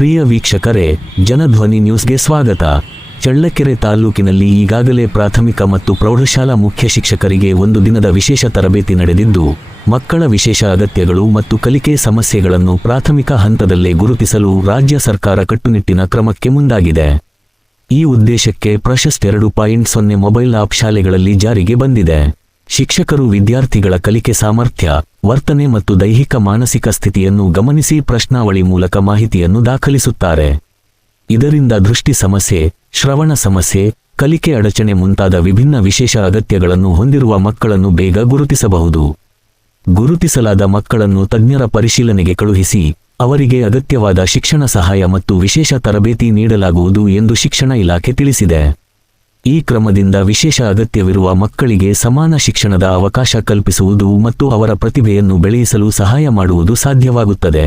ಪ್ರಿಯ ವೀಕ್ಷಕರೇ, ಜನಧ್ವನಿ ನ್ಯೂಸ್ಗೆ ಸ್ವಾಗತ. ಚಳ್ಳಕೆರೆ ತಾಲೂಕಿನಲ್ಲಿ ಈಗಾಗಲೇ ಪ್ರಾಥಮಿಕ ಮತ್ತು ಪ್ರೌಢಶಾಲಾ ಮುಖ್ಯ ಶಿಕ್ಷಕರಿಗೆ ಒಂದು ದಿನದ ವಿಶೇಷ ತರಬೇತಿ ನಡೆದಿದ್ದು, ಮಕ್ಕಳ ವಿಶೇಷ ಅಗತ್ಯಗಳು ಮತ್ತು ಕಲಿಕೆ ಸಮಸ್ಯೆಗಳನ್ನು ಪ್ರಾಥಮಿಕ ಹಂತದಲ್ಲೇ ಗುರುತಿಸಲು ರಾಜ್ಯ ಸರ್ಕಾರ ಕಟ್ಟುನಿಟ್ಟಿನ ಕ್ರಮಕ್ಕೆ ಮುಂದಾಗಿದೆ. ಈ ಉದ್ದೇಶಕ್ಕೆ ಪ್ರಶಸ್ತ್ 2.0 ಮೊಬೈಲ್ ಆಪ್ ಶಾಲೆಗಳಲ್ಲಿ ಜಾರಿಗೆ ಬಂದಿದೆ. ಶಿಕ್ಷಕರು ವಿದ್ಯಾರ್ಥಿಗಳ ಕಲಿಕೆ ಸಾಮರ್ಥ್ಯ, ವರ್ತನೆ ಮತ್ತು ದೈಹಿಕ ಮಾನಸಿಕ ಸ್ಥಿತಿಯನ್ನು ಗಮನಿಸಿ ಪ್ರಶ್ನಾವಳಿ ಮೂಲಕ ಮಾಹಿತಿಯನ್ನು ದಾಖಲಿಸುತ್ತಾರೆ. ಇದರಿಂದ ದೃಷ್ಟಿ ಸಮಸ್ಯೆ, ಶ್ರವಣ ಸಮಸ್ಯೆ, ಕಲಿಕೆ ಅಡಚಣೆ ಮುಂತಾದ ವಿಭಿನ್ನ ವಿಶೇಷ ಅಗತ್ಯಗಳನ್ನು ಹೊಂದಿರುವ ಮಕ್ಕಳನ್ನು ಬೇಗ ಗುರುತಿಸಬಹುದು. ಗುರುತಿಸಲಾದ ಮಕ್ಕಳನ್ನು ತಜ್ಞರ ಪರಿಶೀಲನೆಗೆ ಕಳುಹಿಸಿ ಅವರಿಗೆ ಅಗತ್ಯವಾದ ಶಿಕ್ಷಣ ಸಹಾಯ ಮತ್ತು ವಿಶೇಷ ತರಬೇತಿ ನೀಡಲಾಗುವುದು ಎಂದು ಶಿಕ್ಷಣ ಇಲಾಖೆ ತಿಳಿಸಿದೆ. ಈ ಕ್ರಮದಿಂದ ವಿಶೇಷ ಅಗತ್ಯವಿರುವ ಮಕ್ಕಳಿಗೆ ಸಮಾನ ಶಿಕ್ಷಣದ ಅವಕಾಶ ಕಲ್ಪಿಸುವುದು ಮತ್ತು ಅವರ ಪ್ರತಿಭೆಯನ್ನು ಬೆಳೆಸಲು ಸಹಾಯ ಮಾಡುವುದು ಸಾಧ್ಯವಾಗುತ್ತದೆ.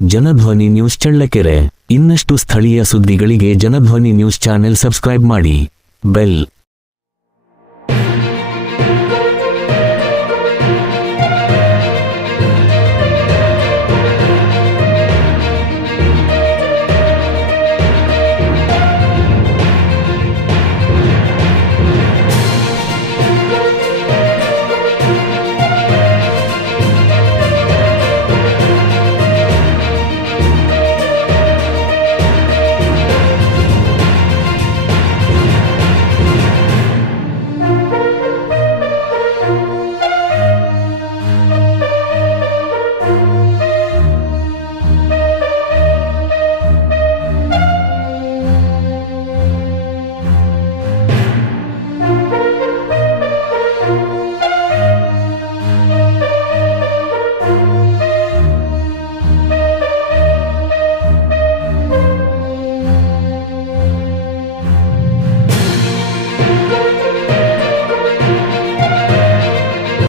ಜನಧ್ವನಿ ನ್ಯೂಸ್ ಚಳ್ಳಕೆರೆ. ಇನ್ನಷ್ಟು ಸ್ಥಳೀಯ ಸುದ್ದಿಗಳಿಗೆ ಜನಧ್ವನಿ ನ್ಯೂಸ್ ಚಾನೆಲ್ ಸಬ್ಸ್ಕ್ರೈಬ್ ಮಾಡಿ. ಬೆಲ್